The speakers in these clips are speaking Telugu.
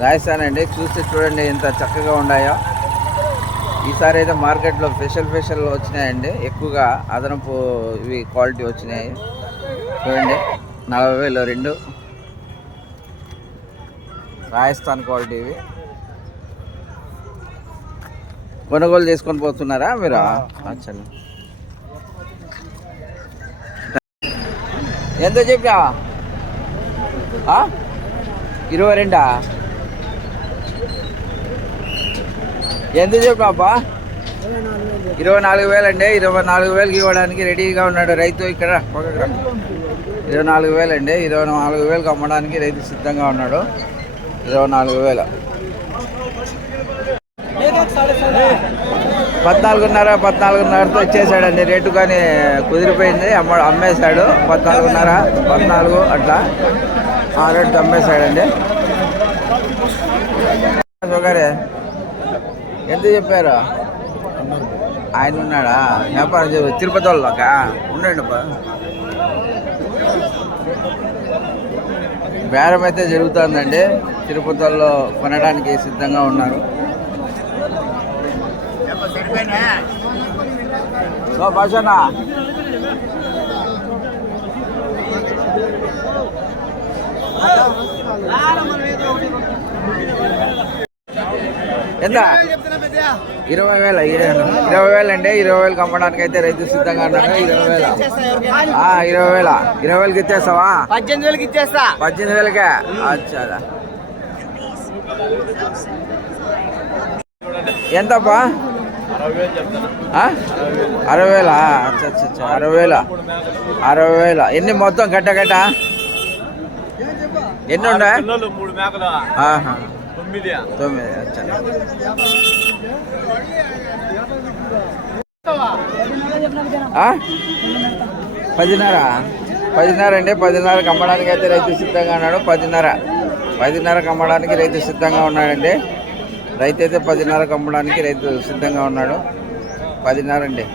రాజస్థాన్ అండి చూస్తే చూడండి ఎంత చక్కగా ఉన్నాయో. ఈసారి అయితే మార్కెట్లో స్పెషల్ స్పెషల్ వచ్చినాయండి. ఎక్కువగా అదనపు ఇవి క్వాలిటీ వచ్చినాయి. చూడండి నలభై వేలు రెండు. రాజస్థాన్ క్వాలిటీ ఇవి. కొనుగోలు చేసుకొని పోతున్నారా మీరు? అచ్చా. ఎంత చెప్పినావా ఆ? ఇరవై రెండా? ఎంత చెప్పాపా ఇరవై నాలుగు వేలు అండి ఇరవై నాలుగు వేలకి ఇవ్వడానికి రెడీగా ఉన్నాడు రైతు ఇక్కడ. ఇరవై నాలుగు వేలు అండి ఇరవై నాలుగు వేలకు అమ్మడానికి రైతు సిద్ధంగా ఉన్నాడు. ఇరవై నాలుగు వేల. పద్నాలుగున్నర పద్నాలుగున్నరతో ఇచ్చేసాడండి రేటు కానీ కుదిరిపోయింది. అమ్మ అమ్మేశాడు. పద్నాలుగున్నర పద్నాలుగు అట్లా. ఆ రేటు అమ్మేశాడండి. గారే ఎంత చెప్పారు? ఆయన ఉన్నాడా? వ్యాపారం చే- తిరుపతి వాళ్ళక? ఉండండి బేరం అయితే జరుగుతుందండి. తిరుపతి వాళ్ళు కొనడానికి సిద్ధంగా ఉన్నారు. భాషనా ఎంత? ఇరవై వేల ఇరవై ఇరవై వేలు అండి ఇరవై వేలకు అమ్మడానికి అయితే రైతు సిద్ధంగా ఉన్నాడు. ఇరవై వేల. ఇరవై వేల. ఇరవై వేలకి ఇచ్చేస్తావా? పద్దెనిమిది వేలకి ఇచ్చేస్తా. పద్దెనిమిది వేలకే? అచ్చా ఎంతప్పా? ఆ? అరవై వేల? అచ్చా అచ్చా అచ్చా. అరవై వేల. అరవై వేల. ఎన్ని మొత్తం గట్ట గట్ట ఎన్ని ఉన్నాయి తొమ్మిది తొమ్మిది అచ్చా. ఆ? పదిన్నర. పదిన్నర అండి పదిన్నరకు అమ్మడానికి అయితే రైతు సిద్ధంగా ఉన్నాడు. పదిన్నర. పదిన్నరకు అమ్మడానికి రైతు సిద్ధంగా ఉన్నాడండి. రైతు అయితే పదిన్నరకు అమ్మడానికి రైతు సిద్ధంగా ఉన్నాడు. పదిన్నర అండి.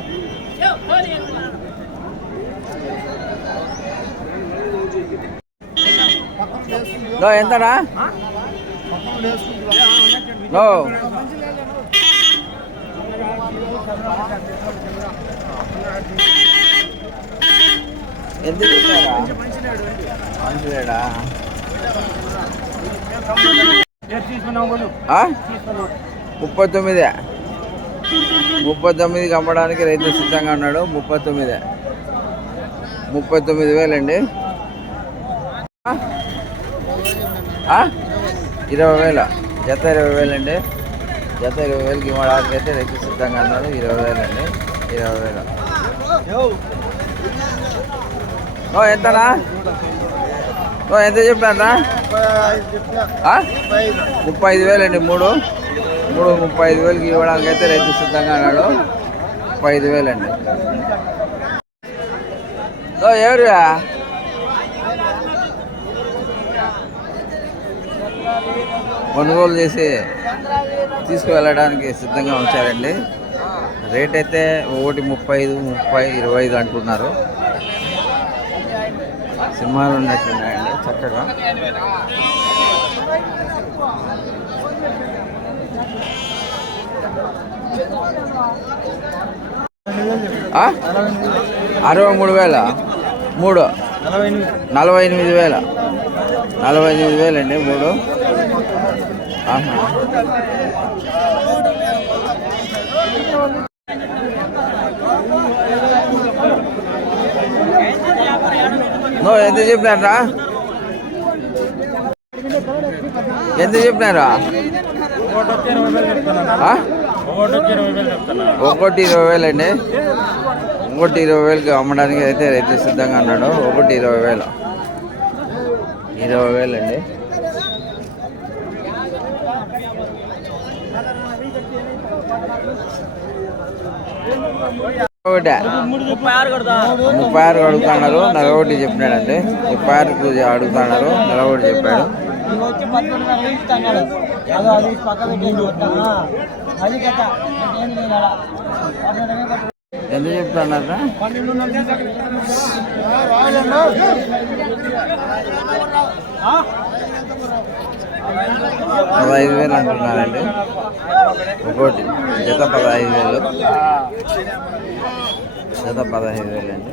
ఎంతనా? నో ఎంత చెప్పారా ముప్పై తొమ్మిది. ముప్పై తొమ్మిదికి అమ్మడానికి రైతు సిద్ధంగా ఉన్నాడు. ముప్పై తొమ్మిది. ముప్పై తొమ్మిది వేలండి. ఇరవై వేల. జత ఇరవై వేలండి. జత ఇరవై వేలకి ఇవ్వడానికి అయితే రైతు సిద్ధంగా ఉన్నాడు. ఇరవై వేలండి. ఇరవై వేల. ఓ ఎంతనా ఓ ఎంత చెప్పానా ముప్పై ఐదు వేలండి మూడు. మూడు ముప్పై ఐదు వేలకి ఇవ్వడానికి అయితే రైతు సిద్ధంగా ఉన్నాడు. ముప్పై ఐదు వేలండి. ఓ ఎవరు కొనుగోలు చేసి తీసుకువెళ్ళడానికి సిద్ధంగా ఉంచారండి. రేట్ అయితే ఒకటి ముప్పై ఐదు ముప్పై ఇరవై ఐదు అంటున్నారు. సింహాలు ఉన్నట్టున్నాయండి చక్కగా. అరవై మూడు వేల. మూడు. నలభై ఎనిమిది వేల. నలభై ఎనిమిది వేలండి మూడు. నువ్వు ఎంత చెప్పినారా ఎంత చెప్పినారా? ఒకటి ఇరవై వేలు అండి. ఒకటి ఇరవై వేలకి అమ్మడానికి అయితే రైతు సిద్ధంగా అన్నాడు ఒకటి ఇరవై వేలు. ఇరవై వేలు అండి ఒకటే ముప్పై ఆరు అడుగుతున్నారు నలభై చెప్పినాడండి. ముప్పై ఆరుకు అడుగుతున్నారు నలభై చెప్పాడు. ఎంత చెప్తున్నారా? పదహైదు వేలు అంటున్నారండి. ఒకటి జత పదహైదు వేలు. జత పదహైదు వేలు అండి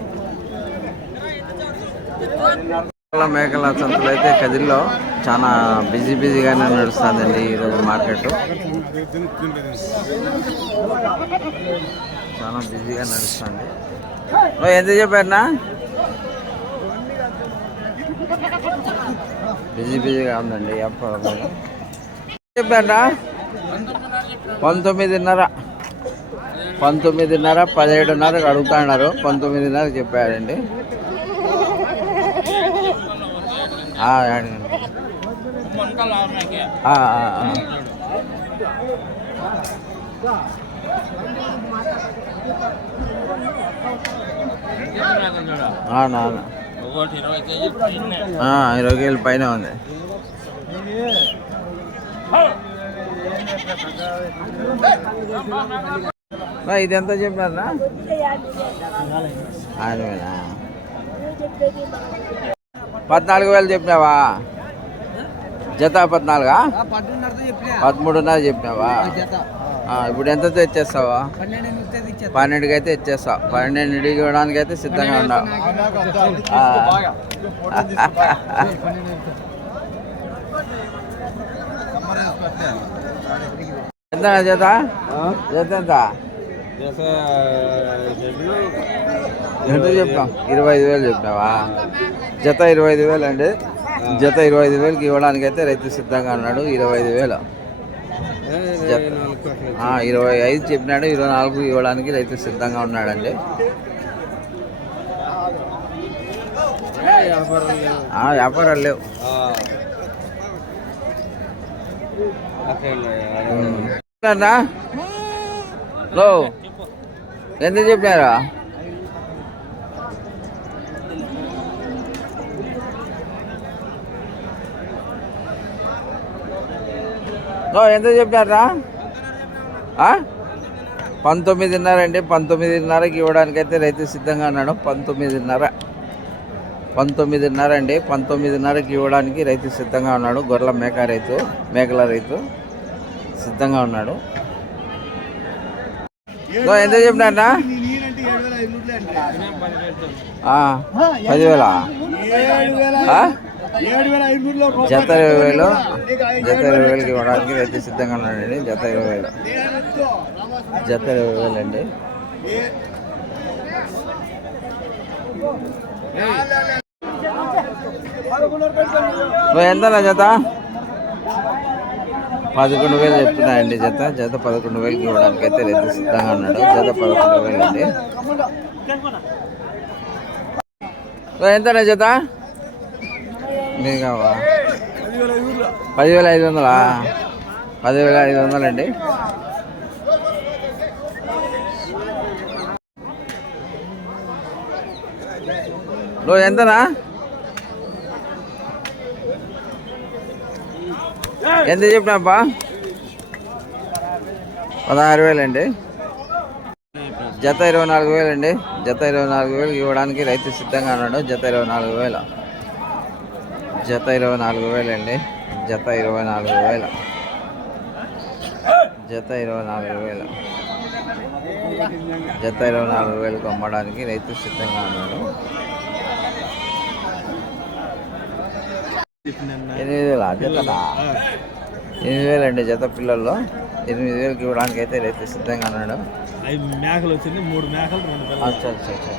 మేకల మేకల సంతలు అయితే కదిల్లో చాలా బిజీ బిజీగానే నడుస్తుందండి ఈరోజు మార్కెట్. చాలా బిజీగా నడుస్తుంది. ఓ, ఎంత చెప్పారనా బిజీ బిజీగా ఉందండి వ్యాపారం చెప్పారా పంతొమ్మిదిన్నర. పంతొమ్మిదిన్నర పదిహేడున్నరకు అడుగుతున్నారు పంతొమ్మిదిన్నర చెప్పారండి ఆ, అవునా. ఇరవై కేజీల పైన. ఉంది. ఇది ఎంత చెప్పినారా ఆయనవేనా పద్నాలుగు వేలు చెప్పినావా? జత పద్నాలుగా? పదమూడున్నర చెప్పినావా? ఇప్పుడు ఎంత తెచ్చేస్తావా పన్నెండుకి అయితే ఇచ్చేస్తావు పన్నెండు ఇవ్వడానికి అయితే సిద్ధంగా ఉన్నావు ఆ. ఎంత జత? జత ఎంత? ఎంత చెప్పాం ఇరవై ఐదు వేలు చెప్పినావా జత ఇరవై ఐదు వేలు అండి. జత ఇరవై ఐదు వేలకి ఇవ్వడానికి అయితే రైతు సిద్ధంగా ఉన్నాడు. ఇరవై ఐదు వేలు. జత. ఇరవై ఐదు చెప్పినాడు ఇరవై నాలుగు ఇవ్వడానికి రైతు సిద్ధంగా ఉన్నాడండి ఆ, వ్యాపారాలు లేవు ఉమ్. అన్నా? లో ఎంత చెప్పినారా ఎంత చెప్పారా? పంతొమ్మిదిన్నర అండి పంతొమ్మిదిన్నరకి ఇవ్వడానికి అయితే రైతు సిద్ధంగా ఉన్నాడు. పంతొమ్మిదిన్నర. పంతొమ్మిదిన్నర అండి పంతొమ్మిదిన్నరకి ఇవ్వడానికి రైతు సిద్ధంగా ఉన్నాడు. గొర్రెల మేక రైతు మేకల రైతు సిద్ధంగా ఉన్నాడు. ఎంత చెప్పినా పదివేల? జత ఇరవై వేలు. జత ఇరవై వేలకి ఇవ్వడానికి రైతు సిద్ధంగా ఉన్నాడండి. జత ఇరవై వేలు. జత ఇరవై వేలు అండి ఎంత జత? పదకొండు వేలు చెప్తున్నాయండి జత. జత పదకొండు వేలకి ఇవ్వడానికి అయితే రైతు సిద్ధంగా ఉన్నాడు. జత పదకొండు వేలు అండి ఎంత జత? కావా పదివేల ఐదు వందలా పదివేల ఐదు వందలండి నువ్వు ఎంతనా? ఎంత చెప్పినాపా పదహారు వేలండి జత ఇరవై నాలుగు వేలండి. జత ఇరవై నాలుగు వేలు ఇవ్వడానికి రైతు సిద్ధంగా ఉన్నాడు. జత ఇరవై నాలుగు వేలు. జత ఇరవై నాలుగు వేలండి. జత ఇరవై నాలుగు వేలు. జత ఇరవై నాలుగు వేలు. జత ఇరవై నాలుగు వేలకు అమ్మడానికి రైతు సిద్ధంగా ఉన్నాడు. ఎనిమిది వేల జతనా ఎనిమిది వేలు అండి జత పిల్లల్లో. ఎనిమిది వేలకి ఇవ్వడానికి అయితే రైతు సిద్ధంగా ఉన్నాడు. మేకలు వచ్చింది మూడు మేకలు అచ్చా అచ్చా అచ్చా.